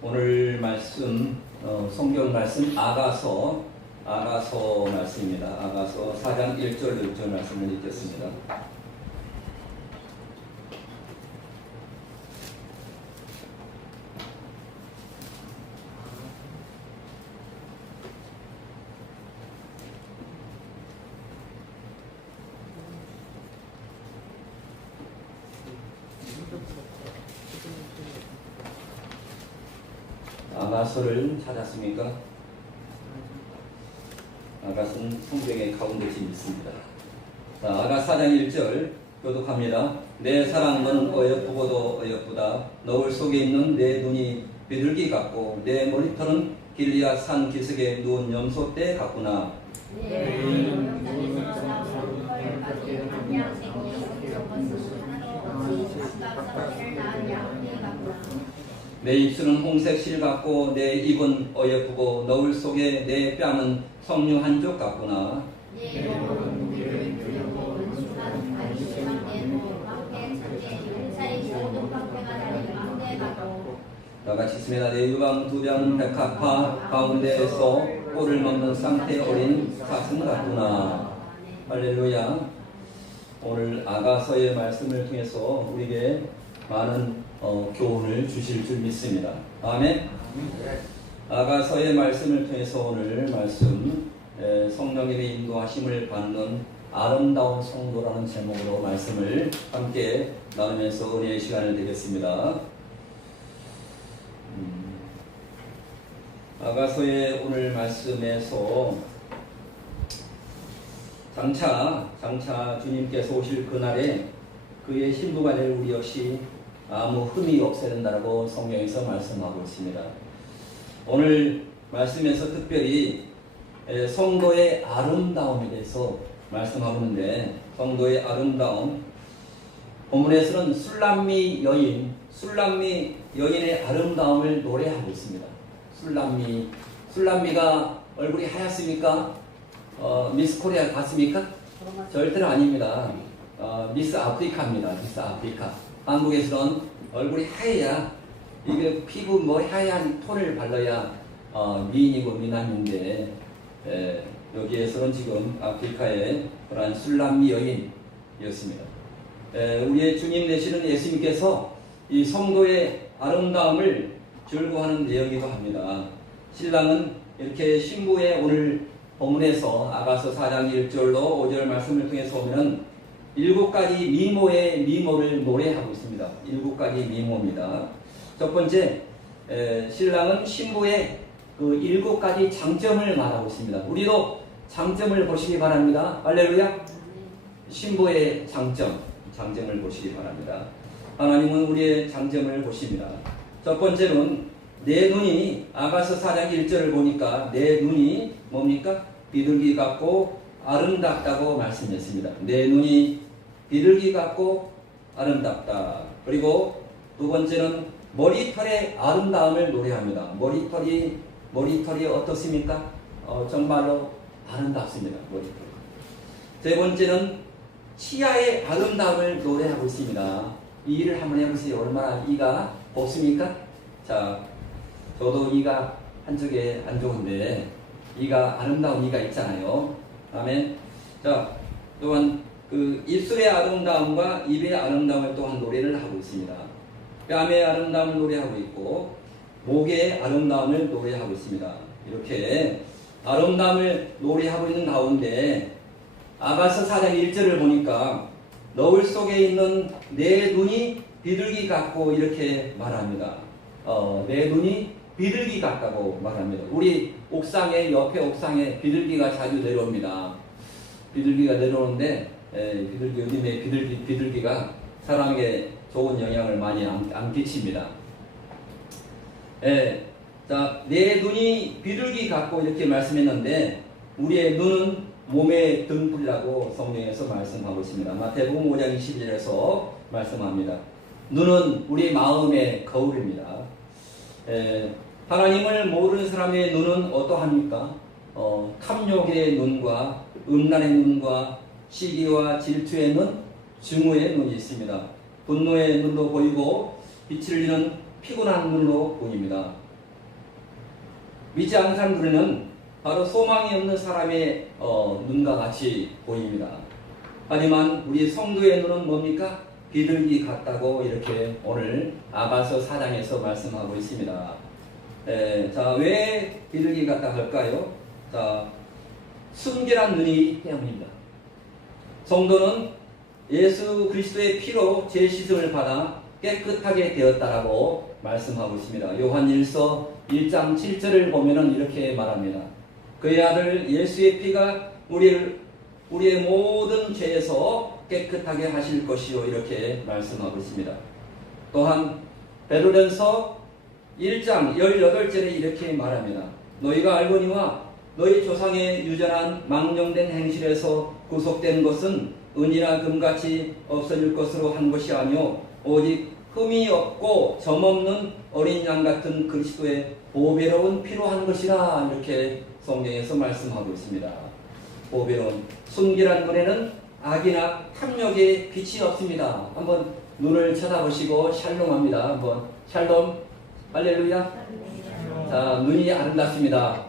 오늘 말씀 성경 말씀 아가서 말씀입니다. 아가서 4장 1절 6절 말씀을 읽겠습니다. 아가서를 찾았습니까? 아가서는 성경의 가운데 좀 있습니다. 자, 아가서 4장 1절 교독합니다. 내 사랑은 어여쁘고도 어여쁘다. 너울 속에 있는 내 눈이 비둘기 같고 내 머리털은 길리앗 산 기슭에 누운 염소떼 같구나. 내 입술은 홍색 실 같고 내 입은 어여쁘고 너울 속에 내 뺨은 석류 한 쪽 같구나. 다같이 있습니다. 내 유방 두 뺨은 백합화 가운데에서 꼴을 먹는 상태 어린 사슴 같구나. 할렐루야. 오늘 아가서의 말씀을 통해서 우리에게 많은 교훈을 주실 줄 믿습니다. 아멘. 아가서의 말씀을 통해서 오늘 말씀 성령님의 인도하심을 받는 아름다운 성도라는 제목으로 말씀을 함께 나누면서 은혜의 시간을 드리겠습니다. 아가서의 오늘 말씀에서 장차 주님께서 오실 그날에 그의 신부가 될 우리 역시 아무 흠이 없어야 된다고 성경에서 말씀하고 있습니다. 오늘 말씀에서 특별히 성도의 아름다움에 대해서 말씀하고 있는데, 성도의 아름다움, 본문에서는 술람미 여인의 아름다움을 노래하고 있습니다. 술람미가 얼굴이 하얗습니까? 미스 코리아 같습니까? 절대로 아닙니다. 미스 아프리카입니다. 미스 아프리카. 한국에서는 얼굴이 하얘야, 이게 피부 하얀 톤을 발라야 미인이고 미남인데, 여기에서는 지금 아프리카의 그러한 술람미 여인이었습니다. 우리의 주님 되시는 예수님께서 이 성도의 아름다움을 즐거워하는 내용이기도 합니다. 신랑은 이렇게 신부의 오늘 본문에서 아가서 4장 1절로 5절 말씀을 통해서 보면 7가지 미모의 미모를 노래하고 있습니다. 7가지 미모입니다. 첫 번째, 신랑은 신부의 그 7가지 장점을 말하고 있습니다. 우리도 장점을 보시기 바랍니다. 할렐루야. 신부의 장점을 보시기 바랍니다. 하나님은 우리의 장점을 보십니다. 첫 번째는 내 눈이, 아가서 4장 1절을 보니까 내 눈이 뭡니까? 비둘기 같고 아름답다고 말씀했습니다. 내 눈이 비둘기 같고 아름답다. 그리고 두 번째는 머리털의 아름다움을 노래합니다. 머리털이 어떻습니까? 정말로 아름답습니다. 머리털. 세 번째는 치아의 아름다움을 노래하고 있습니다. 이 일을 한번 해보세요. 얼마나 이가 곱습니까? 자, 저도 이가 한쪽에 안 좋은데 아름다운 이가 있잖아요. 아멘. 자, 또한 그 입술의 아름다움과 입의 아름다움을 또한 노래를 하고 있습니다. 뺨의 아름다움을 노래하고 있고 목의 아름다움을 노래하고 있습니다. 이렇게 아름다움을 노래하고 있는 가운데 아가서 4장 1절을 보니까 너울 속에 있는 내 눈이 비둘기 같고 이렇게 말합니다. 내 눈이 비둘기 같다고 말합니다. 우리 옆에 옥상에 비둘기가 자주 내려옵니다. 비둘기가 내려오는데 요즘에 비둘기가 사람에게 좋은 영향을 많이 안 끼칩니다. 자, 내 눈이 비둘기 같고 이렇게 말씀했는데 우리의 눈은 몸의 등불이라고 성경에서 말씀하고 있습니다. 마태복음 5장 22절에서 말씀합니다. 눈은 우리 마음의 거울입니다. 하나님을 모르는 사람의 눈은 어떠합니까? 탐욕의 눈과 음란의 눈과 시기와 질투의 눈, 증오의 눈이 있습니다. 분노의 눈도 보이고 빛을 잃는 피곤한 눈으로 보입니다. 믿지 않는 사람 눈에는 바로 소망이 없는 사람의 눈과 같이 보입니다. 하지만 우리 성도의 눈은 뭡니까? 비둘기 같다고 이렇게 오늘 아가서 4장에서 말씀하고 있습니다. 자, 왜 비둘기 같다 할까요? 자, 순결한 눈이기 때문입니다. 성도는 예수 그리스도의 피로 죄 씻음을 받아 깨끗하게 되었다라고 말씀하고 있습니다. 요한일서 1장 7절을 보면은 이렇게 말합니다. 그의 아들 예수의 피가 우리의 모든 죄에서 깨끗하게 하실 것이요, 이렇게 말씀하고 있습니다. 또한 베드로전서 1장 18절에 이렇게 말합니다. 너희가 알거니와 너희 조상의 유전한 망령된 행실에서 구속된 것은 은이나 금같이 없어질 것으로 한 것이 아니요 오직 흠이 없고 점없는 어린 양 같은 그리스도의 보배로운 피로 한 것이라, 이렇게 성경에서 말씀하고 있습니다. 보배로운 순결한 눈에는 악이나 탐욕의 빛이 없습니다. 한번 눈을 쳐다보시고 샬롬합니다. 한번 샬롬, 할렐루야. 자, 눈이 아름답습니다.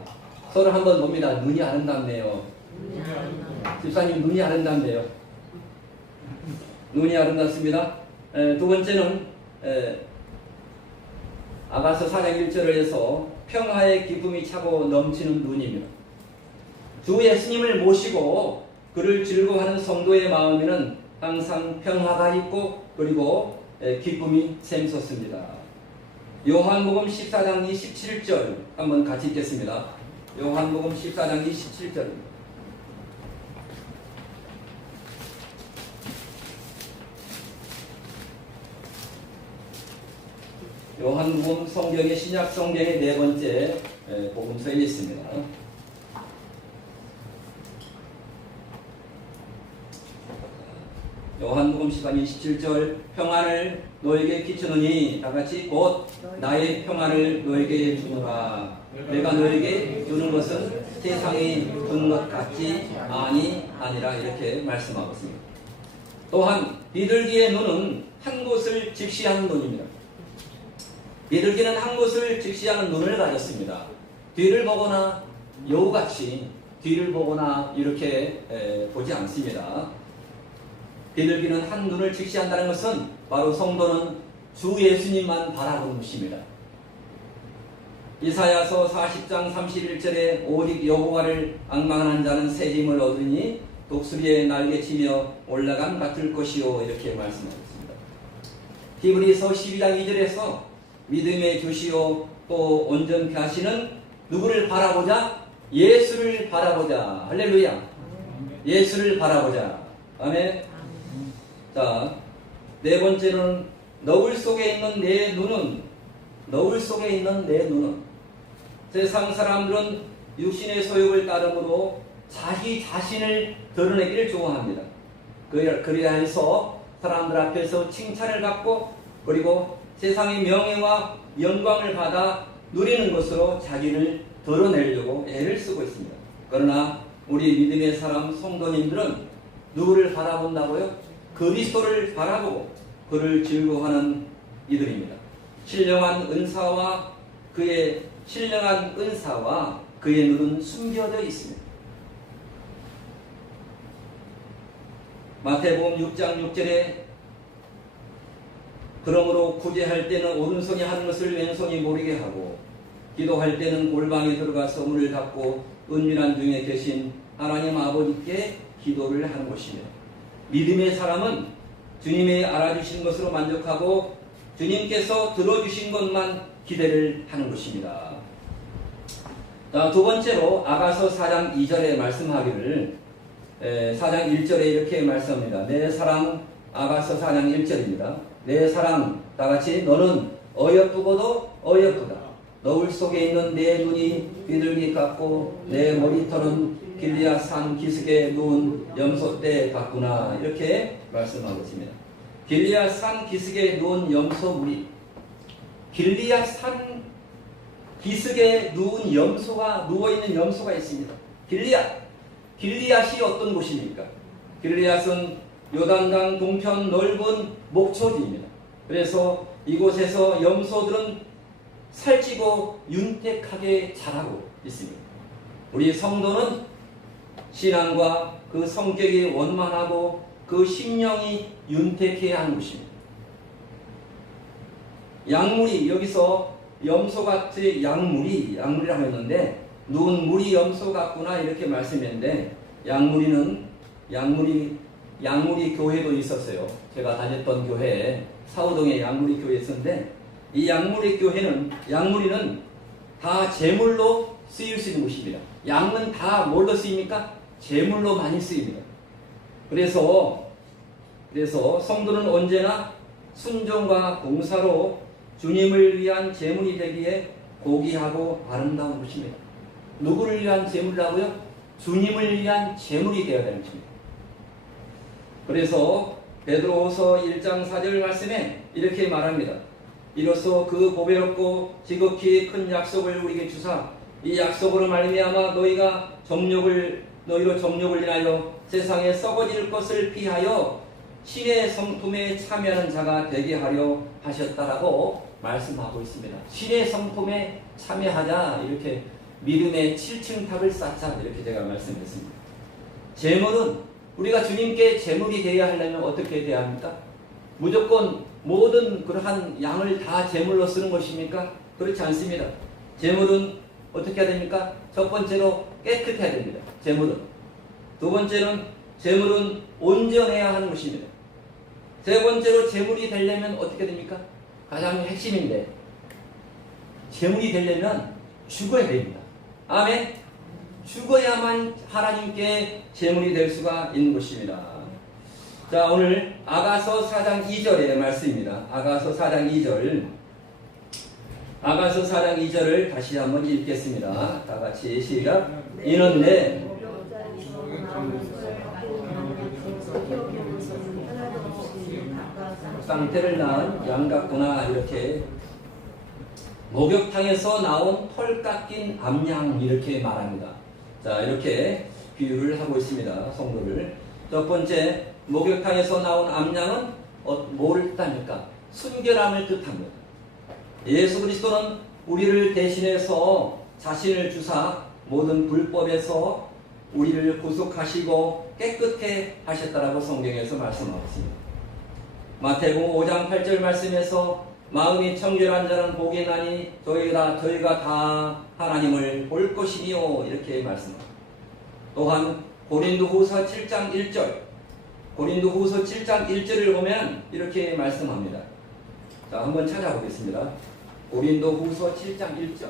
서로 한번 봅니다. 눈이 아름답네요. 집사님 눈이 아름답네요. 눈이 아름답습니다. 두 번째는 아가서 4장 1절을 해서 평화의 기쁨이 차고 넘치는 눈입니다. 주 예수님을 모시고 그를 즐거워하는 성도의 마음에는 항상 평화가 있고 그리고 기쁨이 샘솟습니다. 요한복음 14장 27절 한번 같이 읽겠습니다. 요한복음 14장 27절입니다. 요한복음 성경의 신약 성경의 네 번째 복음서에 있습니다. 요한복음 14장 27절 평안을 너에게 끼치느니 다같이 곧 나의 평안을 너에게 주노라. 내가 너에게 주는 것은 세상이 주는 것 같지 아니라, 이렇게 말씀하고 있습니다. 또한 비둘기의 눈은 한 곳을 직시하는 눈입니다. 비둘기는 한 곳을 직시하는 눈을 가졌습니다. 뒤를 보거나 여우같이 뒤를 보거나 이렇게 보지 않습니다. 비둘기는 한 눈을 직시한다는 것은 바로 성도는 주 예수님만 바라보는 것입니다. 이사야서 40장 31절에 오직 여호와를 앙망하는 자는 새 힘을 얻으니 독수리의 날개치며 올라감 같을 것이요, 이렇게 말씀하고 있습니다. 히브리서 12장 2절에서 믿음의 주시오 또 온전케 하시는 누구를 바라보자? 예수를 바라보자. 할렐루야. 예수를 바라보자. 아멘. 자, 네 번째는 너울 속에 있는 내 눈은 세상 사람들은 육신의 소욕을 따름으로 자기 자신을 드러내기를 좋아합니다. 그래야 해서 사람들 앞에서 칭찬을 받고 그리고 세상의 명예와 영광을 받아 누리는 것으로 자기를 드러내려고 애를 쓰고 있습니다. 그러나 우리 믿음의 사람 성도님들은 누구를 바라본다고요? 그리스도를 바라보고 그를 즐거워하는 이들입니다. 신령한 은사와 그의 눈은 숨겨져 있습니다. 마태복음 6장 6절에 그러므로 구제할 때는 오른손이 하는 것을 왼손이 모르게 하고 기도할 때는 골방에 들어가서 문을 닫고 은밀한 중에 계신 하나님 아버지께 기도를 하는 것입니다. 믿음의 사람은 주님의 알아주신 것으로 만족하고 주님께서 들어주신 것만 기대를 하는 것입니다. 자, 두 번째로 아가서 4장 2절에 말씀하기를 4장 1절에 이렇게 말씀합니다. 내 사랑, 아가서 4장 1절입니다. 내 사랑, 다같이 너는 어여쁘고도 어여쁘다. 너울 속에 있는 내 눈이 비둘기 같고 내 머리털은 길리앗 산 기슭에 누운 염소떼 같구나, 이렇게 말씀하고 있습니다. 길리앗 산 기슭에 누운 염소무리, 길리앗 산 기슭에 누워있는 염소가 있습니다. 길리앗이 어떤 곳입니까? 길리앗은 요단강 동편 넓은 목초지입니다. 그래서 이곳에서 염소들은 살찌고 윤택하게 자라고 있습니다. 우리 성도는 신앙과 그 성격이 원만하고 그 심령이 윤택해야 하는 것입니다. 약물이 여기서 염소같이 약물이라고 했는데 누군 물이 염소 같구나 이렇게 말씀했는데 약물이 교회도 있었어요. 제가 다녔던 교회에 사우동에 약물이 교회 있었는데 이 약물이는 다 제물로 쓰일 수 있는 것입니다. 양은 다 뭘로 쓰입니까? 제물로 많이 쓰입니다. 그래서 성도는 언제나 순종과 봉사로 주님을 위한 제물이 되기에 고귀하고 아름다운 것입니다. 누구를 위한 제물이라고요? 주님을 위한 제물이 되어야 되는 것입니다. 그래서 베드로후서 1장 4절 말씀에 이렇게 말합니다. 이로써 그 보배롭고 지극히 큰 약속을 우리에게 주사 이 약속으로 말미암아 너희로 정욕을 인하여 세상에 썩어질 것을 피하여 신의 성품에 참여하는 자가 되게 하려 하셨다라고 말씀하고 있습니다. 신의 성품에 참여하자 이렇게 믿음의 7층 탑을 쌓자 이렇게 제가 말씀했습니다. 제물은 우리가 주님께 제물이 되어야 하려면 어떻게 돼야 합니까? 무조건 모든 그러한 양을 다 제물로 쓰는 것입니까? 그렇지 않습니다. 제물은 어떻게 해야 됩니까? 첫 번째로 깨끗해야 됩니다. 제물은. 두 번째는 제물은 온전해야 하는 것입니다. 세 번째로 제물이 되려면 어떻게 됩니까? 가장 핵심인데 제물이 되려면 죽어야 됩니다. 아멘. 죽어야만 하나님께 제물이 될 수가 있는 것입니다. 자, 오늘 아가서 4장 2절의 말씀입니다. 아가서 4장 2절을 다시 한번 읽겠습니다. 다 같이 시작. 이는 내 깡태를 낳은 양 같구나 이렇게 목욕탕에서 나온 털 깎인 암양 이렇게 말합니다. 자, 이렇게 비유를 하고 있습니다. 성도를. 첫 번째 목욕탕에서 나온 암양은 뭐를 뜻합니까? 순결함을 뜻합니다. 예수 그리스도는 우리를 대신해서 자신을 주사 모든 불법에서 우리를 구속하시고 깨끗해 하셨다라고 성경에서 말씀하고 있습니다. 마태복음 5장 8절 말씀에서 마음이 청결한 자는 복이 나니 저희가 다 하나님을 볼 것이니요 이렇게 말씀합니다. 또한 고린도후서 7장 1절을 보면 이렇게 말씀합니다. 자, 한번 찾아보겠습니다. 고린도후서 7장 1절.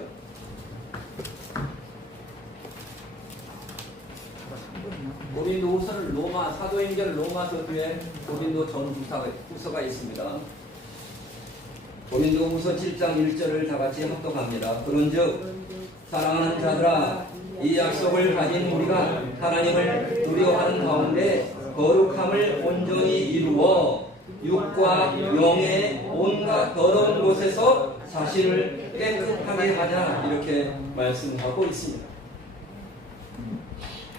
고린도후서는 사도행전 로마서 뒤에 고린도 전후서가 있습니다. 고린도후서 7장 1절을 다 같이 합독합니다. 그런즉 사랑하는 자들아 이 약속을 가진 우리가 하나님을 두려워하는 가운데 거룩함을 온전히 이루어 육과 영의 온갖 더러운 곳에서 자신을 깨끗하게 하자 이렇게 말씀하고 있습니다.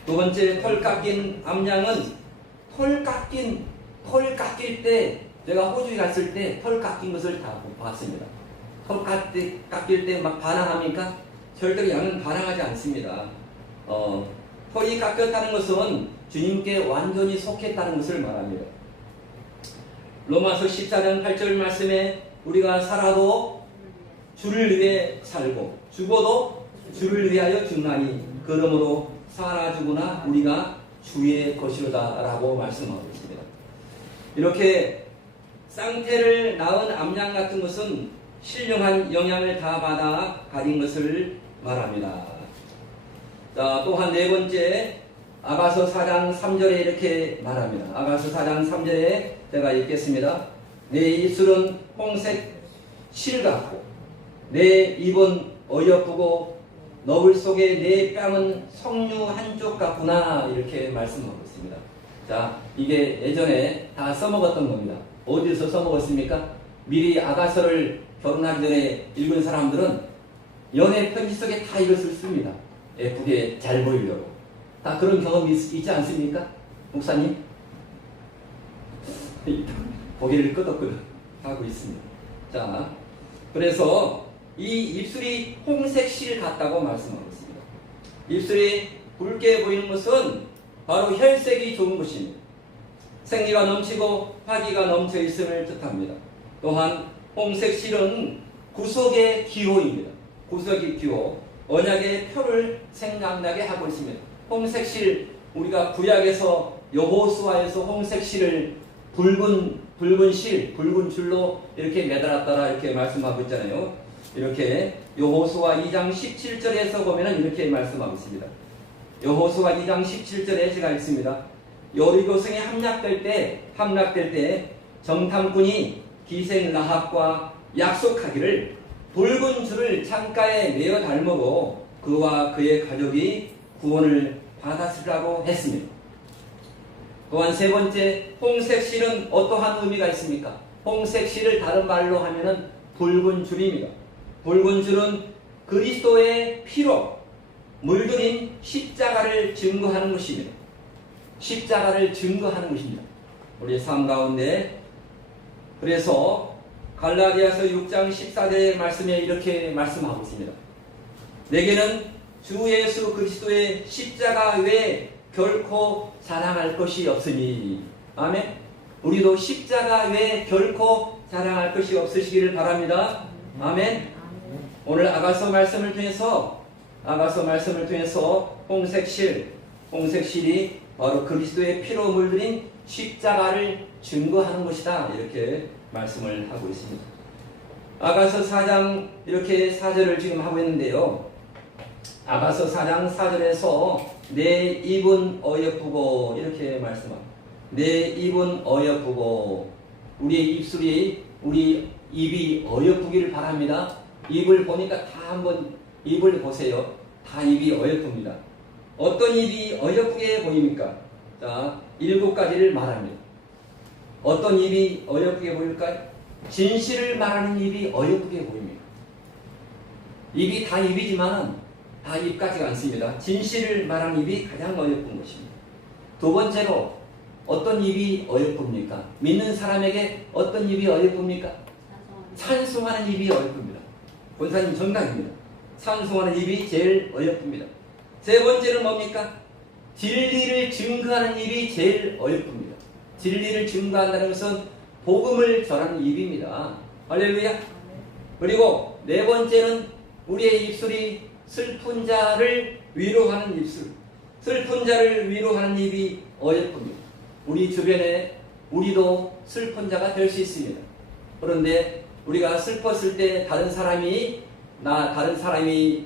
두 번째 털 깎인 암양은 털 깎일 때 제가 호주에 갔을 때 털 깎인 것을 다 봤습니다. 털 깎일 때 막 반항합니까? 절대로 양은 반항하지 않습니다. 털이 깎였다는 것은 주님께 완전히 속했다는 것을 말합니다. 로마서 14장 8절 말씀에 우리가 살아도 주를 위해 살고 죽어도 주를 위하여 죽나니 그러므로 살아 죽으나 우리가 주의 것이로다 라고 말씀하고 있습니다. 이렇게 쌍태를 낳은 암양 같은 것은 신령한 영향을 다 받아 가진 것을 말합니다. 자, 또한 네 번째 아가서 4장 3절에 이렇게 말합니다. 아가서 4장 3절에 제가 읽겠습니다. 내 입술은 홍색 실 같고 내 입은 어여쁘고 너울 속에 내 뺨은 석류 한쪽 같구나 이렇게 말씀하고 있습니다. 자, 이게 예전에 다 써먹었던 겁니다. 어디서 써먹었습니까? 미리 아가서를 결혼하기 전에 읽은 사람들은 연애 편지 속에 다 이것을 씁니다. 예쁘게 잘 보이려고. 다 그런 경험이 있지 않습니까? 목사님? 고개를 끄덕끄덕 하고 있습니다. 자, 그래서 이 입술이 홍색실 같다고 말씀하고 있습니다. 입술이 붉게 보이는 것은 바로 혈색이 좋은 것입니다. 생기가 넘치고 화기가 넘쳐 있음을 뜻합니다. 또한 홍색실은 구속의 기호입니다. 구속의 기호, 언약의 표를 생각나게 하고 있습니다. 홍색실, 우리가 구약에서 여호수아에서 홍색실을 붉은 실, 붉은 줄로 이렇게 매달았다라 이렇게 말씀하고 있잖아요. 이렇게 여호수아 2장 17절에서 보면은 이렇게 말씀하고 있습니다. 여호수아 2장 17절에 제가 읽습니다. 여리고성에 함락될 때 정탐꾼이 기생 라합과 약속하기를 붉은 줄을 창가에 매어 달므로 그와 그의 가족이 구원을 받았으라고 했습니다. 또한 세 번째, 홍색실은 어떠한 의미가 있습니까? 홍색실을 다른 말로 하면은 붉은 줄입니다. 붉은 줄은 그리스도의 피로 물들인 십자가를 증거하는 것입니다. 십자가를 증거하는 것입니다. 우리 삶 가운데, 그래서 갈라디아서 6장 14절의 말씀에 이렇게 말씀하고 있습니다. 내게는 주 예수 그리스도의 십자가 외에 결코 자랑할 것이 없으니. 아멘. 우리도 십자가 외에 결코 자랑할 것이 없으시기를 바랍니다. 아멘. 오늘 아가서 말씀을 통해서 홍색실이 바로 그리스도의 피로 물들인 십자가를 증거하는 것이다, 이렇게 말씀을 하고 있습니다. 아가서 4장 이렇게 4절을 지금 하고 있는데요. 아가서 4장 4절에서 내 입은 어여쁘고 이렇게 말씀합니다. 내 입은 어여쁘고, 우리 입이 어여쁘기를 바랍니다. 입을 보니까 다 한번 입을 보세요. 다 입이 어여쁩니다. 어떤 입이 어여쁘게 보입니까? 자, 7가지를 말합니다. 어떤 입이 어여쁘게 보일까요? 진실을 말하는 입이 어여쁘게 보입니다. 입이 다 입이지만은 다 입 같지가 않습니다. 진실을 말하는 입이 가장 어여쁜 것입니다. 두 번째로, 어떤 입이 어여쁩니까? 믿는 사람에게 어떤 입이 어여쁩니까? 찬송하는 입이 어여쁩니다. 본사님 정답입니다. 찬송하는 입이 제일 어여쁩니다. 세 번째는 뭡니까? 진리를 증거하는 입이 제일 어여쁩니다. 진리를 증거한다는 것은 복음을 전하는 입입니다. 할렐루야. 그리고 네 번째는 우리의 입술이 슬픈 자를 위로하는 입술, 슬픈 자를 위로하는 입이 어여쁩니다. 우리 주변에 우리도 슬픈 자가 될 수 있습니다. 그런데 우리가 슬펐을 때 다른 사람이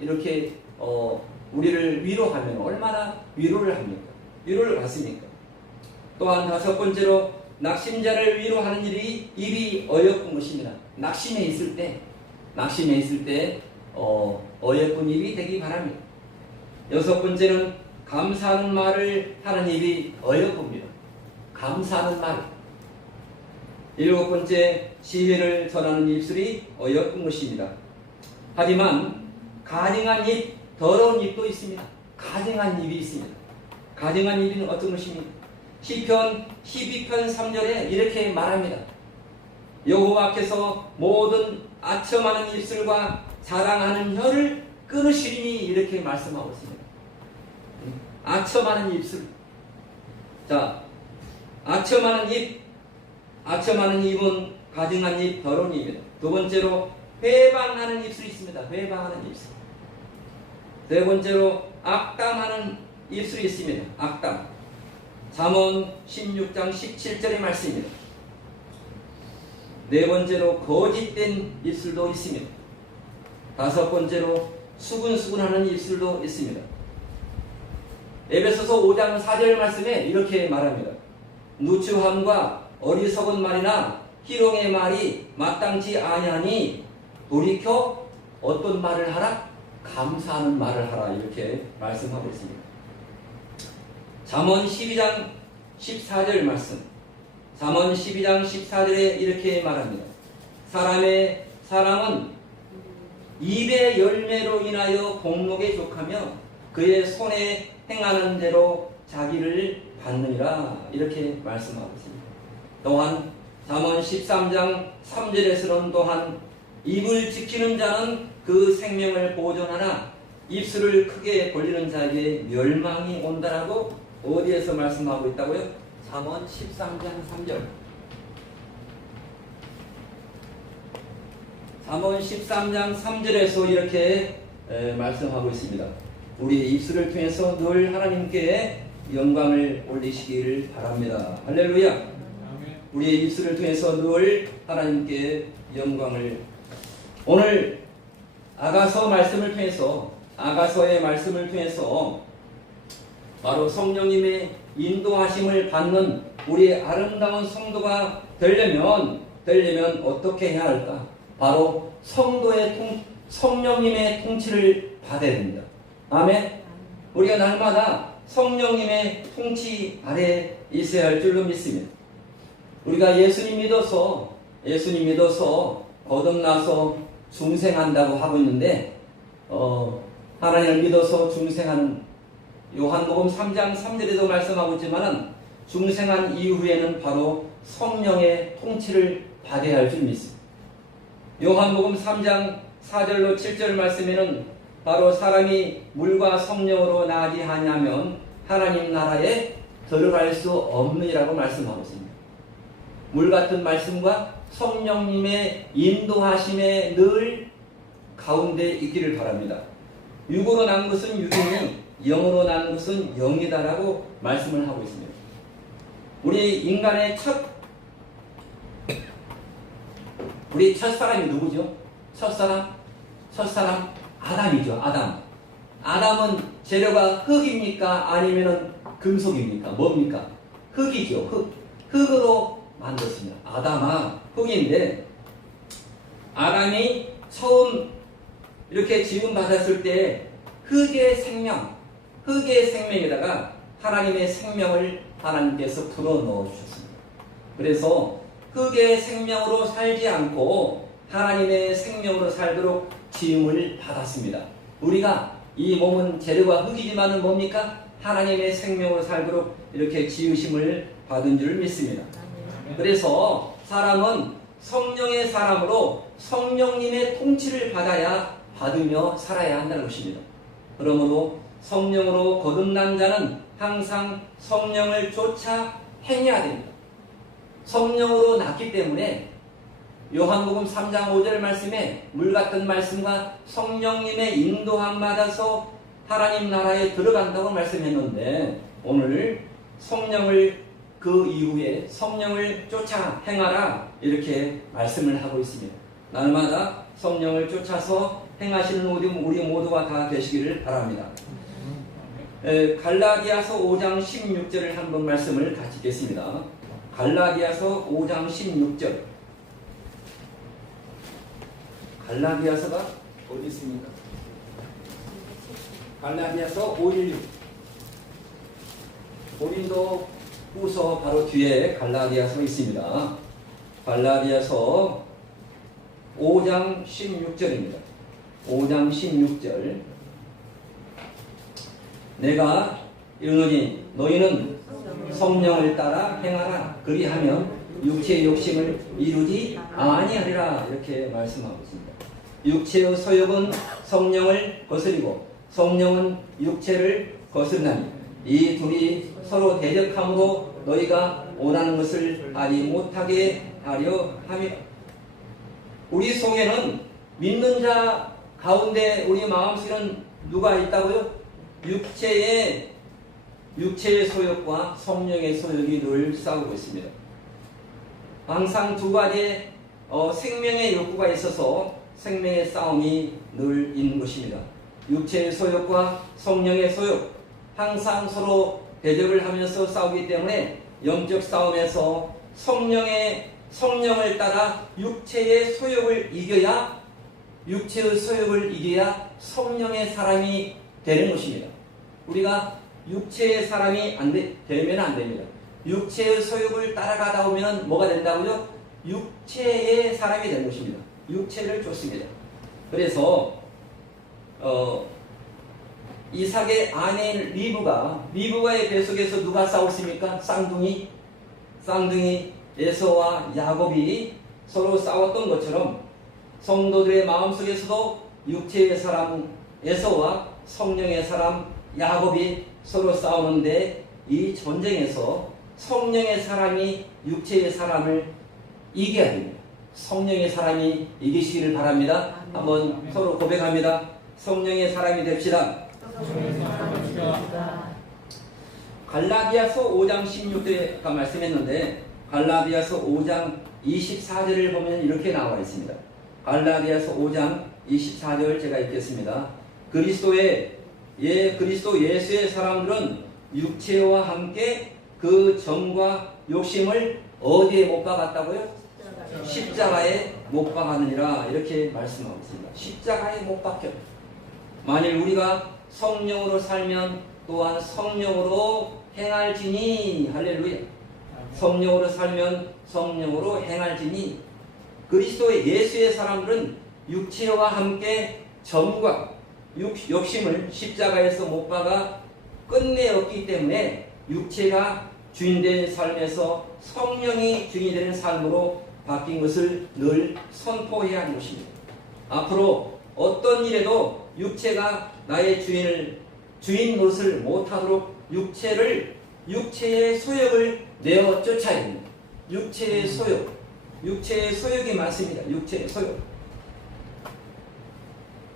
이렇게 우리를 위로하면 얼마나 위로를 합니까? 위로를 받습니까? 또한 다섯 번째로, 낙심자를 위로하는 입이 어여쁜 것입니다. 낙심해 있을 때 어여쁜 입이 되기 바랍니다. 여섯 번째는 감사하는 말을 하는 입이 어여쁩니다. 감사하는 말. 일곱 번째, 시혜를 전하는 입술이 어여쁜 것입니다. 하지만 가증한 입, 더러운 입도 있습니다. 가증한 입이 있습니다. 가증한 입은 어떤 것입니까? 시편 12편 3절에 이렇게 말합니다. 여호와께서 모든 아첨하는 입술과 자랑하는 혀를 끊으시리니, 이렇게 말씀하고 있습니다. 아첨하는 입술. 자, 아첨하는 입은 가증한 입, 더러운 입입니다. 두 번째로, 회방하는 입술이 있습니다. 회방하는 입술. 세 번째로, 악담하는 입술이 있습니다. 악담. 잠언 16장 17절의 말씀입니다. 네 번째로, 거짓된 입술도 있습니다. 다섯 번째로, 수군수군하는 입술도 있습니다. 에베소서 5장 4절 말씀에 이렇게 말합니다. 누추함과 어리석은 말이나 희롱의 말이 마땅치 아니하니 돌이켜 어떤 말을 하라? 감사하는 말을 하라, 이렇게 말씀하고 있습니다. 잠언 12장 14절 말씀. 잠언 12장 14절에 이렇게 말합니다. 사람은 입의 열매로 인하여 복목에 족하며 그의 손에 행하는 대로 자기를 받느니라, 이렇게 말씀하고 있습니다. 또한 잠언 13장 3절에서는 또한 입을 지키는 자는 그 생명을 보존하나 입술을 크게 벌리는 자에게 멸망이 온다라고 어디에서 말씀하고 있다고요? 잠언 13장 3절. 잠언 13장 3절에서 이렇게 말씀하고 있습니다. 우리의 입술을 통해서 늘 하나님께 영광을 올리시기를 바랍니다. 할렐루야. 우리의 입술을 통해서 늘 하나님께 영광을. 오늘 아가서 말씀을 통해서, 아가서의 말씀을 통해서 바로 성령님의 인도하심을 받는 우리의 아름다운 성도가 되려면 어떻게 해야 할까? 바로 성령님의 통치를 받아야 됩니다. 아멘. 우리가 날마다 성령님의 통치 아래 있어야 할 줄로 믿습니다. 우리가 예수님 믿어서 거듭나서 중생한다고 하고 있는데 하나님을 믿어서 중생하는 요한복음 3장 3절에도 말씀하고 있지만은 중생한 이후에는 바로 성령의 통치를 받아야 할 줄 믿습니다. 요한복음 3장 4절로 7절 말씀에는 바로 사람이 물과 성령으로 나지 아니하면 하나님 나라에 들어갈 수 없느니라고 말씀하고 있습니다. 물 같은 말씀과 성령님의 인도하심에 늘 가운데 있기를 바랍니다. 육으로 난 것은 육이니 영으로 난 것은 영이다라고 말씀을 하고 있습니다. 우리 인간의 우리 첫사람이 누구죠? 첫사람 아담이죠. 아담은 재료가 흙입니까? 아니면 금속입니까? 뭡니까? 흙이죠. 흙으로 만들었습니다. 아담아, 흙인데 아담이 처음 이렇게 지음받았을 때 흙의 생명에다가 하나님의 생명을 하나님께서 불어넣어 주셨습니다. 그래서 흙의 생명으로 살지 않고 하나님의 생명으로 살도록 지음을 받았습니다. 우리가 이 몸은 재료가 흙이지만은 뭡니까? 하나님의 생명으로 살도록 이렇게 지으심을 받은 줄 믿습니다. 그래서 사람은 성령의 사람으로 성령님의 통치를 받으며 살아야 한다는 것입니다. 그러므로 성령으로 거듭난 자는 항상 성령을 쫓아 행해야 됩니다. 성령으로 났기 때문에 요한복음 3장 5절 말씀에 물같은 말씀과 성령님의 인도함 받아서 하나님 나라에 들어간다고 말씀했는데 오늘 그 이후에 성령을 쫓아 행하라 이렇게 말씀을 하고 있습니다. 날마다 성령을 쫓아서 행하시는 우리 모두가 다 되시기를 바랍니다. 갈라디아서 5장 16절을 한번 말씀을 같이 읽겠습니다. 갈라디아서 5장 16절. 갈라디아서가 어디 있습니까? 갈라디아서 516. 고린도 후서 바로 뒤에 갈라디아서 있습니다. 갈라디아서 5장 16절입니다. 5장 16절. 내가 이르노니 너희는 성령을 따라 행하라. 그리하면 육체의 욕심을 이루지 아니하리라. 이렇게 말씀하고 있습니다. 육체의 소욕은 성령을 거스리고 성령은 육체를 거스르나니 이 둘이 서로 대적함으로 너희가 원하는 것을 하지 못하게 하려 함이라. 우리 속에는 믿는 자 가운데 우리 마음속에는 누가 있다고요? 육체의 소욕과 성령의 소욕이 늘 싸우고 있습니다. 항상 두 가지의 생명의 욕구가 있어서 생명의 싸움이 늘 있는 것입니다. 육체의 소욕과 성령의 소욕, 항상 서로 대적을 하면서 싸우기 때문에 영적 싸움에서 성령을 따라 육체의 소욕을 이겨야 성령의 사람이 되는 것입니다. 우리가 육체의 사람이 되면 안 됩니다. 육체의 소욕을 따라가다 보면 뭐가 된다고요? 육체의 사람이 되는 것입니다. 육체를 쫓습니다. 그래서 이삭의 아내인 리브가의 뱃속에서 누가 싸웠습니까? 쌍둥이 에서와 야곱이 서로 싸웠던 것처럼 성도들의 마음속에서도 육체의 사람 에서와 성령의 사람 야곱이 서로 싸우는데, 이 전쟁에서 성령의 사람이 육체의 사람을 이겨야 됩니다. 성령의 사람이 이기시기를 바랍니다. 한번 서로 고백합니다. 성령의 사람이 됩시다. 갈라디아서 5장 16절에 말씀했는데, 갈라디아서 5장 24절을 보면 이렇게 나와 있습니다. 갈라디아서 5장 24절 제가 읽겠습니다. 그리스도 예수의 사람들은 육체와 함께 그 정과 욕심을 어디에 못 박았다고요? 십자가에 못 박았느니라, 이렇게 말씀하고 있습니다. 십자가에 못 박혀. 만일 우리가 성령으로 살면 또한 성령으로 행할지니, 할렐루야. 성령으로 살면 성령으로 행할지니, 그리스도의 예수의 사람들은 육체와 함께 정과 욕심을 십자가에서 못 박아 끝내었기 때문에 육체가 주인된 삶에서 성령이 주인이 되는 삶으로 바뀐 것을 늘 선포해야 하는 것입니다. 앞으로 어떤 일에도 육체가 나의 주인 노릇을 못하도록 육체의 소욕을 내어 쫓아야 됩니다. 육체의 소욕이 많습니다. 육체의 소욕.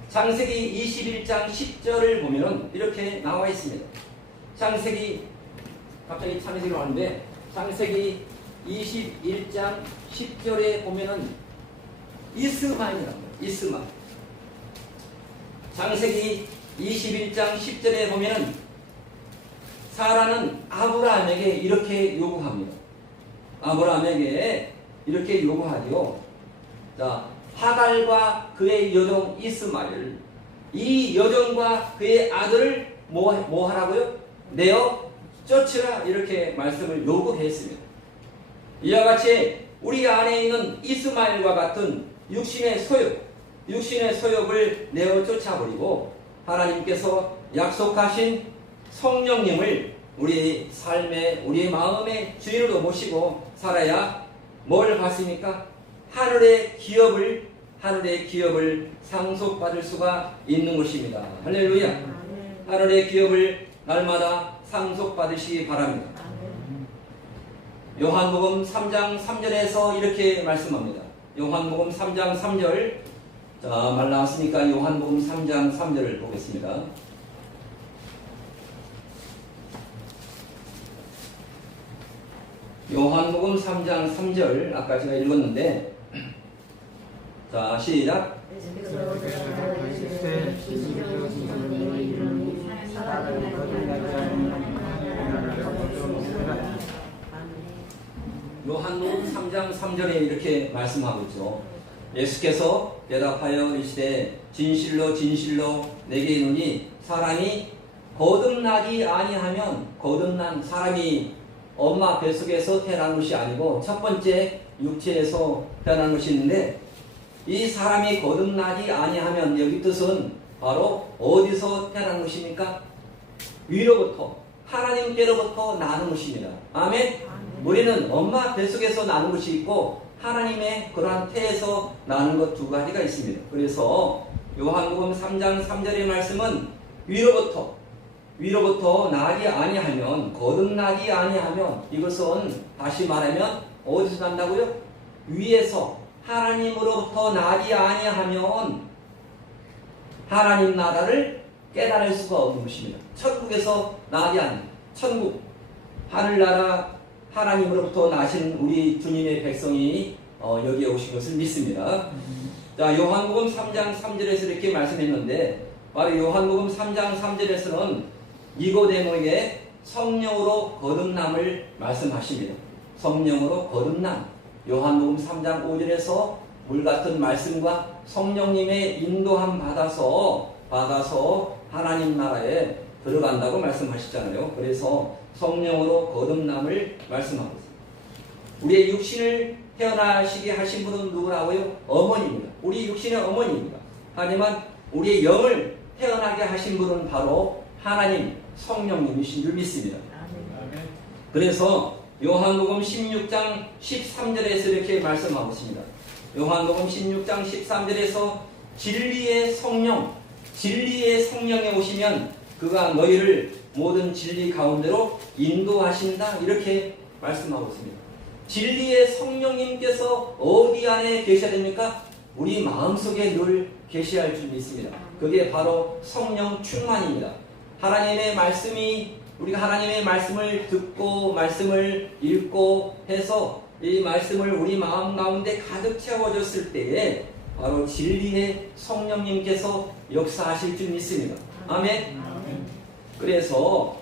창세기 21장 10절을 보면은 이렇게 나와 있습니다. 갑자기 창세기로 하는데, 창세기 21장 10절에 보면은 이스마엘이라고 해요. 이스마엘. 창세기 21장 10절에 보면은 사라는 아브라함에게 이렇게 요구합니다. 아브라함에게 이렇게 요구하지요. 자, 하갈과 그의 여종 이스마엘, 이 여종과 그의 아들을 뭐 하라고요? 내어 쫓으라, 이렇게 말씀을 요구했습니다. 이와 같이 우리 안에 있는 이스마엘과 같은 육신의 소욕을 내어 쫓아버리고 하나님께서 약속하신 성령님을 우리 삶의, 우리 마음의 주인으로 모시고 살아야 뭘 받습니까? 하늘의 기업을 상속받을 수가 있는 것입니다. 할렐루야. 하늘의 기업을 날마다 상속받으시기 바랍니다. 요한복음 3장 3절에서 이렇게 말씀합니다. 요한복음 3장 3절. 자, 말 나왔으니까 요한복음 3장 3절을 보겠습니다. 요한복음 3장 3절, 아까 제가 읽었는데, 자, 시작. 요한복음 3장 3절에 이렇게 말씀하고 있죠. 예수께서 대답하여 이르시되 진실로 진실로 내게 이르노니 사람이 거듭나지 아니하면, 거듭난 사람이 엄마 뱃속에서 태어난 것이 아니고 첫 번째 육체에서 태어난 것이 있는데, 이 사람이 거듭나지 아니하면, 여기 뜻은 바로 어디서 태어난 것입니까? 위로부터, 하나님께로부터 나는 것입니다. 아멘. 우리는 엄마 뱃속에서 나는 것이 있고 하나님의 그러한 태에서 나는 것 두 가지가 있습니다. 그래서 요한복음 3장 3절의 말씀은 위로부터 나지 아니하면, 거듭나지 아니하면, 이것은 다시 말하면 어디서 난다고요? 위에서 하나님으로부터 나지 아니하면 하나님 나라를 깨달을 수가 없는 것입니다. 천국에서 나지 않는, 천국, 하늘나라, 하나님으로부터 나신 우리 주님의 백성이 여기에 오신 것을 믿습니다. 자, 요한복음 3장 3절에서 이렇게 말씀했는데, 바로 요한복음 3장 3절에서는 니고데모에게 성령으로 거듭남을 말씀하십니다. 성령으로 거듭남. 요한복음 3장 5절에서 물같은 말씀과 성령님의 인도함 받아서 하나님 나라에 들어간다고 말씀하셨잖아요. 그래서 성령으로 거듭남을 말씀하고 있습니다. 우리의 육신을 태어나시게 하신 분은 누구라고요? 어머니입니다. 우리 육신의 어머니입니다. 하지만 우리의 영을 태어나게 하신 분은 바로 하나님, 성령님이신 줄 믿습니다. 그래서 요한복음 16장 13절에서 이렇게 말씀하고 있습니다. 요한복음 16장 13절에서 진리의 성령, 진리의 성령에 오시면 그가 너희를 모든 진리 가운데로 인도하신다. 이렇게 말씀하고 있습니다. 진리의 성령님께서 어디 안에 계셔야 됩니까? 우리 마음속에 늘 계셔야 할 줄 믿습니다. 그게 바로 성령 충만입니다. 하나님의 말씀이 우리가 하나님의 말씀을 듣고 말씀을 읽고 해서 이 말씀을 우리 마음 가운데 가득 채워졌을 때에 바로 진리의 성령님께서 역사하실 줄 믿습니다. 아멘. 그래서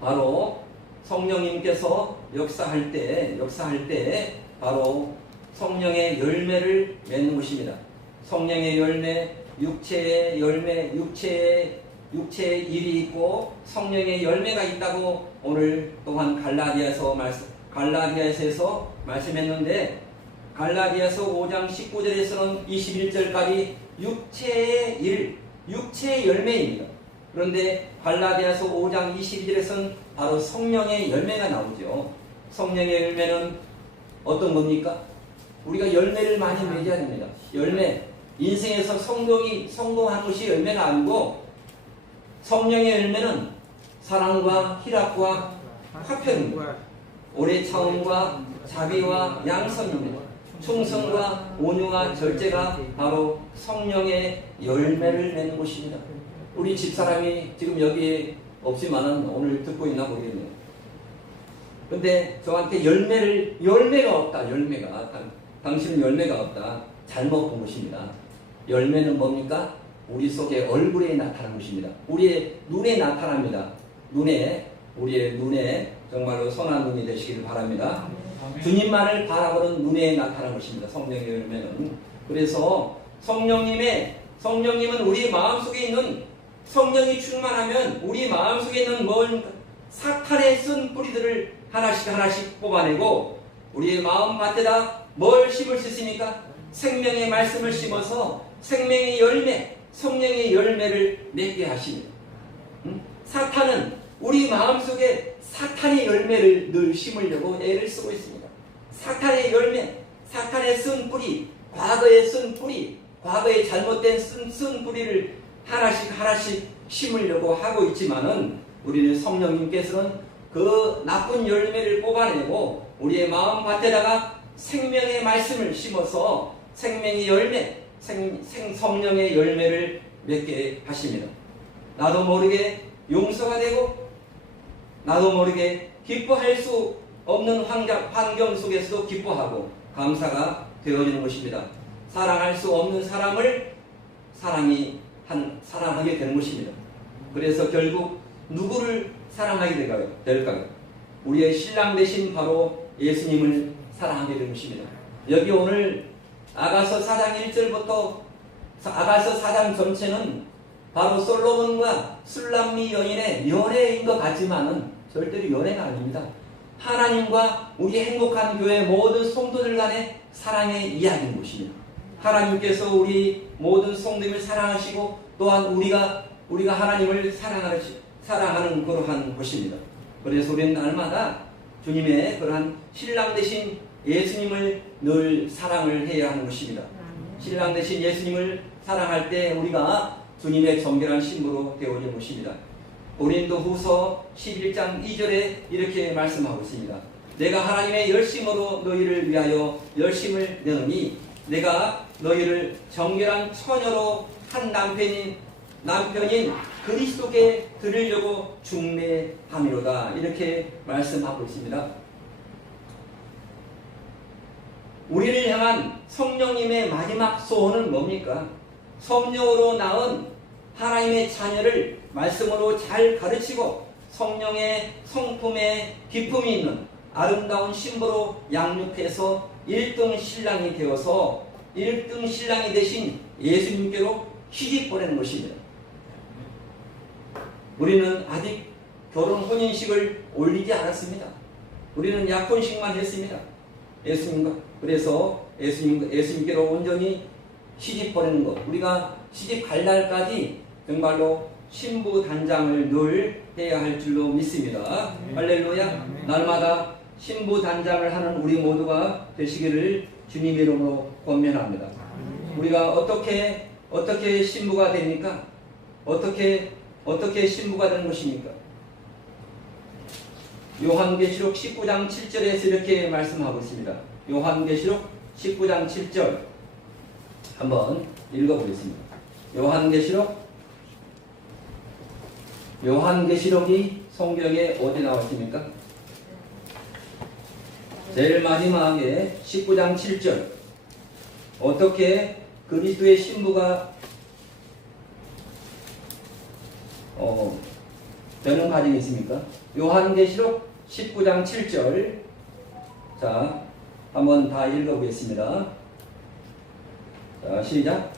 바로 성령님께서 역사할 때 바로 성령의 열매를 맺는 것입니다. 성령의 열매, 육체의 열매, 육체의 일이 있고 성령의 열매가 있다고 오늘 또한 갈라디아서에서 말씀했는데, 갈라디아서 5장 19절에서는 21절까지 육체의 일, 육체의 열매입니다. 그런데 갈라디아서 5장 22절에서는 바로 성령의 열매가 나오죠. 성령의 열매는 어떤 겁니까? 우리가 열매를 많이 맺어야 됩니다. 열매, 인생에서 성공한 것이 열매가 아니고, 성령의 열매는 사랑과 희락과 화평입니다. 오래 참음과 자비와 양선입니다. 충성과 온유와 절제가 바로 성령의 열매를 맺는 것입니다. 우리 집사람이 지금 여기에 없지만은 오늘 듣고 있나 모르겠네요. 근데 저한테 열매가 없다. 당신은 열매가 없다. 잘못 본 것입니다. 열매는 뭡니까? 우리 속에 얼굴에 나타나는 것입니다. 우리의 눈에 나타납니다. 우리의 눈에 정말로 선한 눈이 되시기를 바랍니다. 주님만을 바라보는 눈에 나타나는 것입니다. 성령의 열매는. 그래서 성령님은 우리 마음속에 있는, 성령이 충만하면 우리 마음속에 있는 사탄의 쓴 뿌리들을 하나씩 뽑아내고 우리의 마음 밭에다 뭘 심을 수 있습니까? 생명의 말씀을 심어서 생명의 열매, 성령의 열매를 맺게 하십니다. 사탄은 우리 마음속에 사탄의 열매를 늘 심으려고 애를 쓰고 있습니다. 사탄의 열매, 사탄의 쓴 뿌리, 과거의 쓴 뿌리, 과거의 잘못된 쓴 뿌리를 하나씩 심으려고 하고 있지만은, 우리는 성령님께서는 그 나쁜 열매를 뽑아내고 우리의 마음 밭에다가 생명의 말씀을 심어서 생명의 열매, 성령의 열매를 맺게 하십니다. 나도 모르게 용서가 되고 나도 모르게 기뻐할 수 없는 환경 속에서도 기뻐하고 감사가 되어지는 것입니다. 사랑할 수 없는 사람을 사랑하게 되는 것입니다. 그래서 결국 누구를 사랑하게 될까요? 우리의 신랑 되신 바로 예수님을 사랑하게 되는 것입니다. 여기 오늘 아가서 4장 1절부터 아가서 4장 전체는 바로 솔로몬과 술람미 여인의 연애인 것 같지만은 절대로 연애가 아닙니다. 하나님과 우리 행복한 교회 모든 성도들 간의 사랑의 이야기인 것입니다. 하나님께서 우리 모든 성도님을 사랑하시고 또한 우리가 하나님을 사랑하는 그러한 것입니다. 그래서 우리는 날마다 주님의 그러한 신랑 되신 예수님을 늘 사랑을 해야 하는 것입니다. 신랑 되신 예수님을 사랑할 때 우리가 주님의 정결한 신부로 되어지는 것입니다. 고린도후서 11장 2절에 이렇게 말씀하고 있습니다. 내가 하나님의 열심으로 너희를 위하여 열심을 내노니 내가 너희를 정결한 처녀로 한 남편인 그리스도께 드리려고 중매함이로다. 이렇게 말씀하고 있습니다. 우리를 향한 성령님의 마지막 소원은 뭡니까? 성령으로 낳은 하나님의 자녀를 말씀으로 잘 가르치고 성령의 성품에 기품이 있는 아름다운 신부로 양육해서 1등 신랑이 되어서 1등 신랑이 되신 예수님께로 시집 보내는 것입니다. 우리는 아직 결혼 혼인식을 올리지 않았습니다. 우리는 약혼식만 했습니다. 예수님과. 그래서 예수님께로 온전히 시집 보내는 것. 우리가 시집 갈 날까지 정말로 신부 단장을 늘 해야 할 줄로 믿습니다. 할렐루야. 날마다 신부 단장을 하는 우리 모두가 되시기를 주님의 이름으로 권면합니다. 우리가 어떻게 신부가 됩니까? 어떻게 신부가 되는 것입니까? 요한계시록 19장 7절에서 이렇게 말씀하고 있습니다. 요한계시록 19장 7절 한번 읽어보겠습니다. 요한계시록이 성경에 어디 나와 있습니까? 제일 마지막에 19장 7절 어떻게 그리스도의 신부가 되는 과정이 있습니까? 요한계시록 19장 7절 자 한번 다 읽어보겠습니다. 자 시작.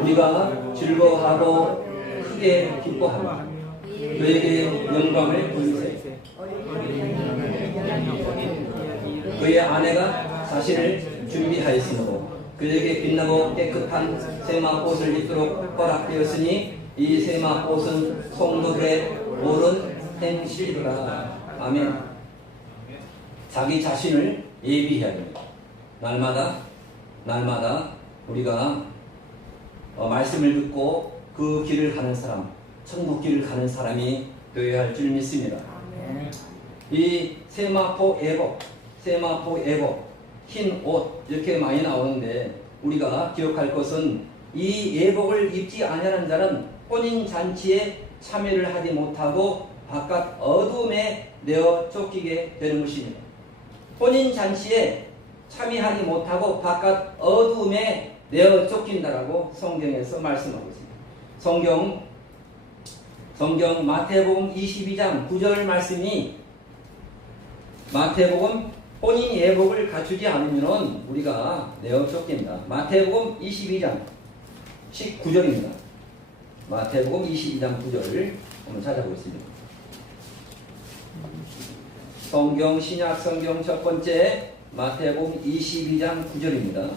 우리가 즐거워하고 크게 기뻐하며 그에게 영광을 돌리세. 그의 아내가 자신을 준비하였으므로 그에게 빛나고 깨끗한 세마포옷을 입도록 허락되었으니 이 세마포옷은 성도들의 옳은 행실이라. 아멘. 자기 자신을 예비해야 됩니다. 날마다 우리가 말씀을 듣고 그 길을 가는 사람, 천국 길을 가는 사람이 되어야 할 줄 믿습니다. 이 세마포 예복, 흰 옷 이렇게 많이 나오는데 우리가 기억할 것은 이 예복을 입지 아니하는 자는 혼인 잔치에 참여를 하지 못하고 바깥 어둠에 내어 쫓기게 되는 것입니다. 혼인 잔치에 참여하지 못하고 바깥 어둠에 내어 쫓긴다라고 성경에서 말씀하고 있습니다. 성경 마태복음 22장 9절 말씀이 마태복음 혼인 예복을 갖추지 않으면 우리가 내어 쫓깁니다. 마태복음 22장 19절입니다. 마태복음 22장 9절 한번 찾아보겠습니다. 성경 신약 성경 첫 번째 마태복음 22장 9절입니다.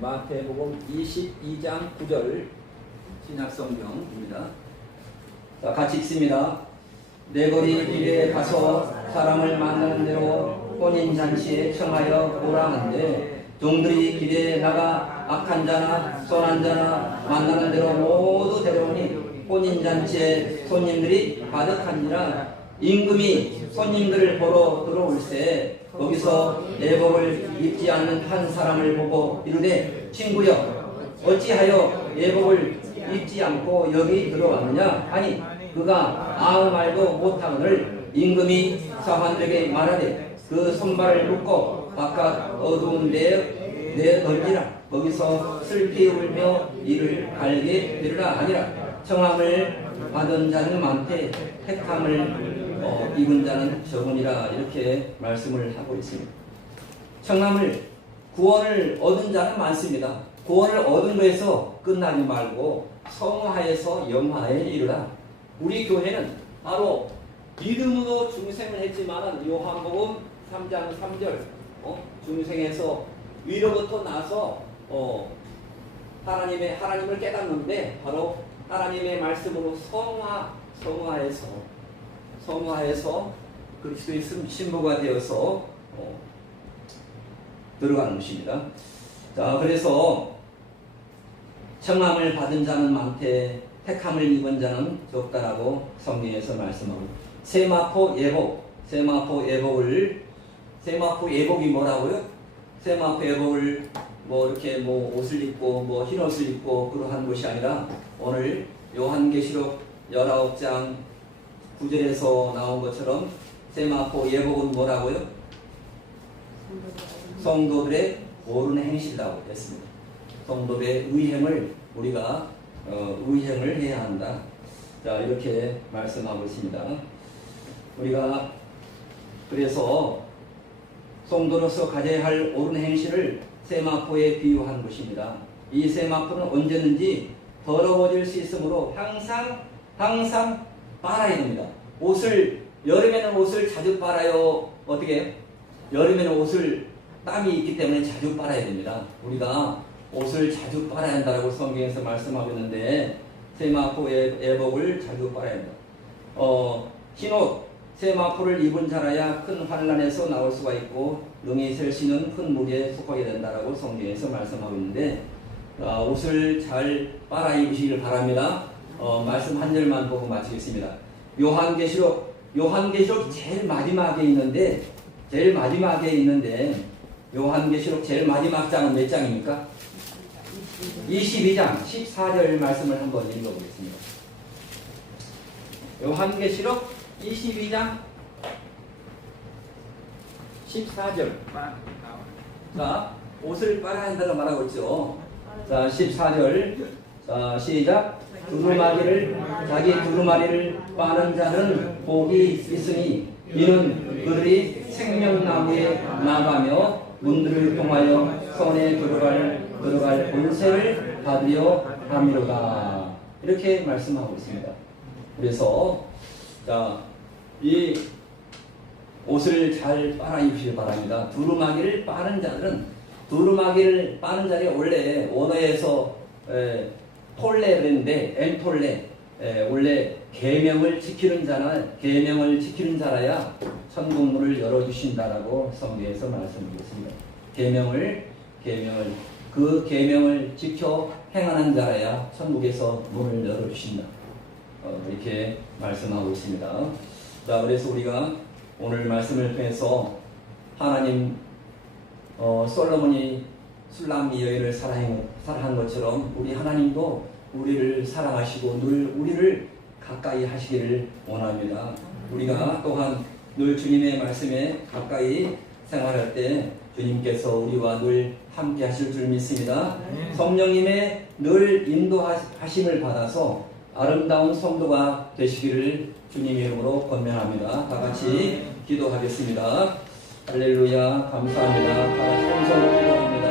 마태복음 22장 9절 신약 성경입니다. 자, 같이 읽습니다. 내거리 길에 가서 사람을 만나는 대로 혼인 잔치에 청하여 오라 하는데 종들이 길에 나가 악한 자나 선한 자나 만나는 대로 모두 데려오니 혼인 잔치에 손님들이 가득한지라. 임금이 손님들을 보러 들어올세 거기서 예복을 입지 않는 한 사람을 보고 이르되 친구여 어찌하여 예복을 입지 않고 여기 들어왔느냐 하니 그가 아무 말도 못하거늘 임금이 사환들에게 말하되 그 손발을 묶고 바깥 어두운 데에 던지라. 거기서 슬피 울며 이를 갈게 되리라 하니라. 청함을 받은 자는 많되 택함을 입은 자는 적으니라. 이렇게 말씀을 하고 있습니다. 청함을 구원을 얻은 자는 많습니다. 구원을 얻은 거에서 끝나지 말고 성화에서 영화에 이르라. 우리 교회는 바로 믿음으로 중생을 했지만 요한복음 3장 3절 중생에서 위로부터 나서 하나님을 깨닫는데 바로 하나님의 말씀으로 성화해서 그리스도의 신부가 되어서 들어가는 것입니다. 자, 그래서 청함을 받은 자는 많되 택함을 입은 자는 적다라고 성경에서 말씀하고 세마포 예복이 뭐라고요? 세마포 예복을 이렇게 옷을 입고 흰 옷을 입고 그러한 것이 아니라 오늘 요한계시록 19장 9절에서 나온 것처럼 세마포 예복은 뭐라고요? 성도들의 옳은 행실이라고 했습니다. 성도들의 의행을 우리가 의행을 해야 한다. 자, 이렇게 말씀하고 있습니다. 우리가 그래서 성도로서 가져야 할 옳은 행실을 세마포에 비유한 것입니다. 이 세마포는 언제든지 더러워질 수 있으므로 항상 빨아야 됩니다. 여름에는 옷을 자주 빨아요. 어떻게? 여름에는 옷을 땀이 있기 때문에 자주 빨아야 됩니다. 우리가 옷을 자주 빨아야 한다고 성경에서 말씀하고 있는데 세마포 예복을 자주 빨아야 한다. 흰옷 세마포를 입은 자라야 큰 환란에서 나올 수가 있고 능히 셀 수 있는 큰 무리에 속하게 된다라고 성경에서 말씀하고 있는데, 옷을 잘 빨아 입으시길 바랍니다. 말씀 한 절만 보고 마치겠습니다. 요한계시록 제일 마지막에 있는데 요한계시록 제일 마지막 장은 몇 장입니까? 22장 14절 말씀을 한번 읽어보겠습니다. 요한계시록 22장 14절. 자, 옷을 빨아야 한다고 말하고 있죠. 자, 14절. 자, 시작. 자기 두루마리를 빠는 자는 복이 있으니 이는 그들이 생명나무에 나가며 문들을 통하여 손에 들어갈 본세를 받으려 함이로다. 이렇게 말씀하고 있습니다. 그래서 자, 이 옷을 잘 빨아 입으시기 바랍니다. 두루마기를 빠는 자들이 원래 원어에서 톨레 그랬는데 엔톨레, 원래 계명을 지키는 자라야 천국문을 열어주신다라고 성경에서 말씀드렸습니다. 그 계명을 지켜 행하는 자라야 천국에서 문을 열어주신다. 이렇게 말씀하고 있습니다. 자, 그래서 우리가 오늘 말씀을 통해서 하나님 솔로몬이 술람미 여인을 사랑한 것처럼 우리 하나님도 우리를 사랑하시고 늘 우리를 가까이 하시기를 원합니다. 우리가 또한 늘 주님의 말씀에 가까이 생활할 때 주님께서 우리와 늘 함께 하실 줄 믿습니다. 성령님의 늘 인도하심을 받아서 아름다운 성도가 되시기를 주님의 이름으로 권면합니다. 다 같이 기도하겠습니다. 할렐루야, 감사합니다. 다 같이 손으로 기도합니다.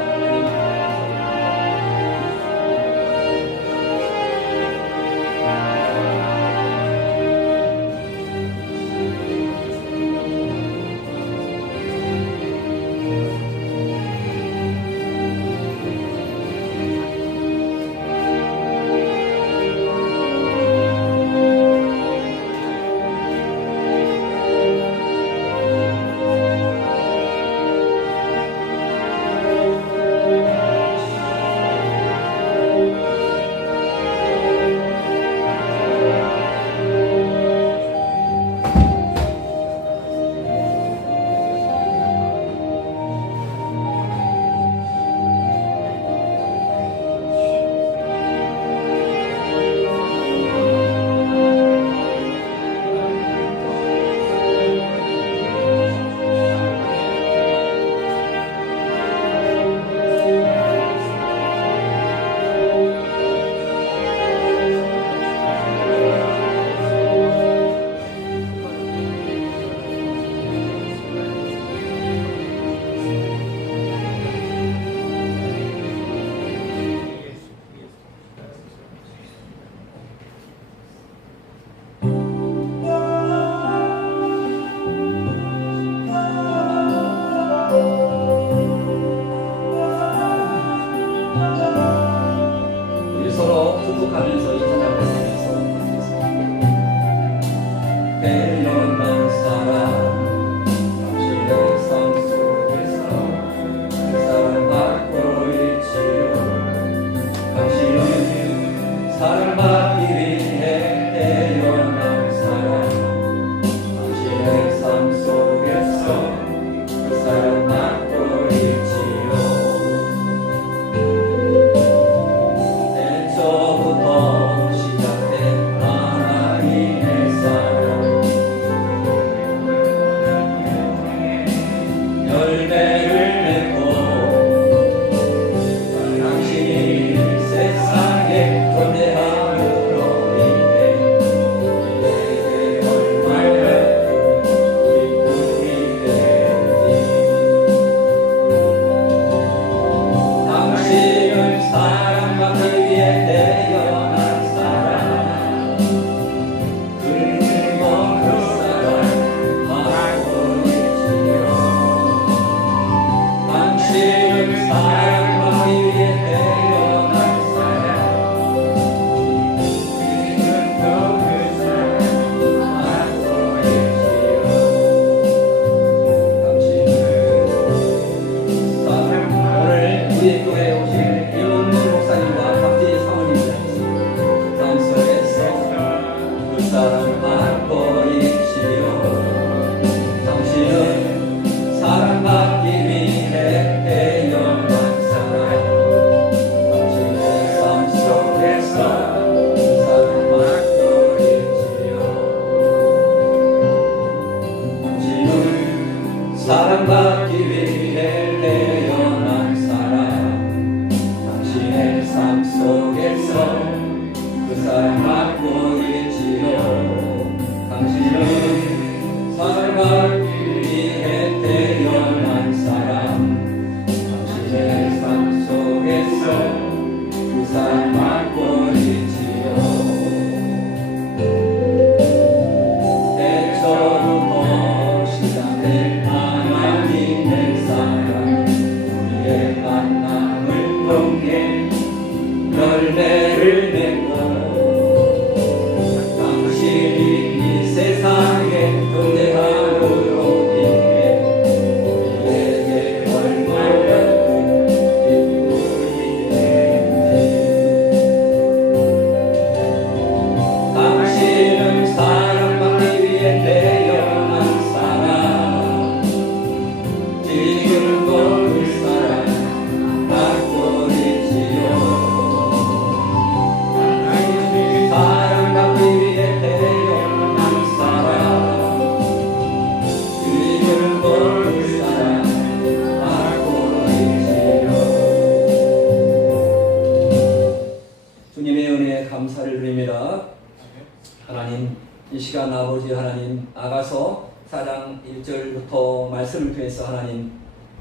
이 시간 아버지 하나님, 아가서 4장 1절부터 말씀을 통해서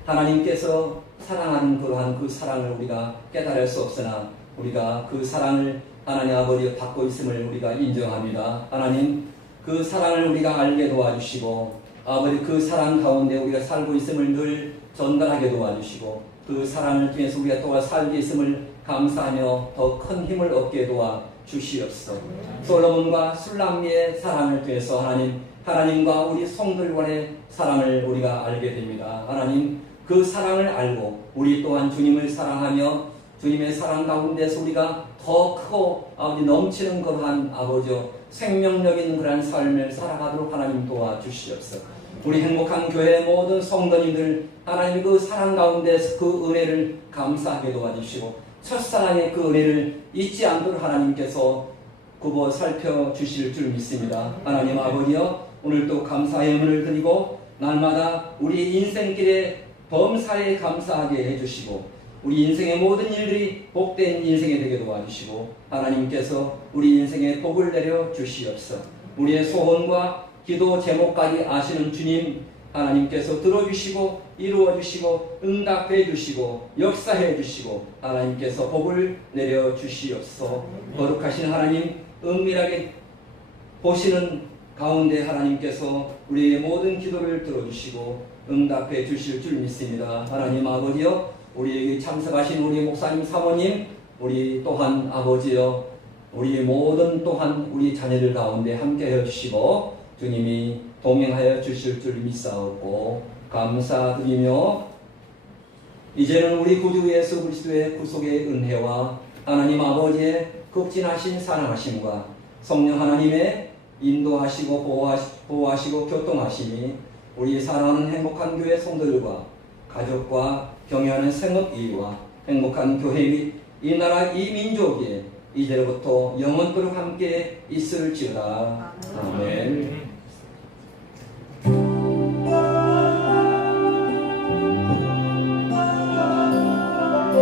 하나님께서 사랑하는 그러한 그 사랑을 우리가 깨달을 수 없으나 우리가 그 사랑을 하나님 아버지 받고 있음을 우리가 인정합니다. 하나님, 그 사랑을 우리가 알게 도와주시고 아버지 그 사랑 가운데 우리가 살고 있음을 늘 전달하게 도와주시고 그 사랑을 통해서 우리가 또 살게 있음을 감사하며 더 큰 힘을 얻게 도와주시옵소서. 솔로몬과 술람미의 사랑을 통해서 하나님과 우리 성들과의 사랑을 우리가 알게 됩니다. 하나님, 그 사랑을 알고 우리 또한 주님을 사랑하며 주님의 사랑 가운데서 우리가 더 크고 아버지 넘치는 그러한 아버지요 생명력 있는 그러한 삶을 살아가도록 하나님 도와주시옵소서. 우리 행복한 교회 모든 성도님들 하나님 그 사랑 가운데서 그 은혜를 감사하게 도와주시고 첫사랑의 그 은혜를 잊지 않도록 하나님께서 굽어 살펴주실 줄 믿습니다. 하나님 아버지여, 오늘도 감사의 의문을 드리고 날마다 우리 인생길에 범사에 감사하게 해주시고 우리 인생의 모든 일들이 복된 인생이 되게 도와주시고 하나님께서 우리 인생에 복을 내려 주시옵소서. 우리의 소원과 기도 제목까지 아시는 주님, 하나님께서 들어주시고 이루어주시고 응답해 주시고 역사해 주시고 하나님께서 복을 내려 주시옵소서. 거룩하신 하나님, 은밀하게 보시는 가운데 하나님께서 우리의 모든 기도를 들어주시고 응답해 주실 줄 믿습니다. 하나님 아버지여, 우리에게 참석하신 우리 목사님 사모님, 우리 또한 아버지여, 우리 모든 또한 우리 자녀들 가운데 함께해 주시고 주님이 동행하여 주실 줄 믿사옵고 감사드리며, 이제는 우리 구주 예수 그리스도의 구속의 은혜와 하나님 아버지의 극진하신 사랑하심과 성령 하나님의 인도하시고 보호하시고 교통하심이 우리 사랑하는 행복한 교회 성도들과 가족과 경영하는 생업이와 행복한 교회 및 이 나라 이 민족에 이제로부터 영원토록 함께 있을지어다. 아멘.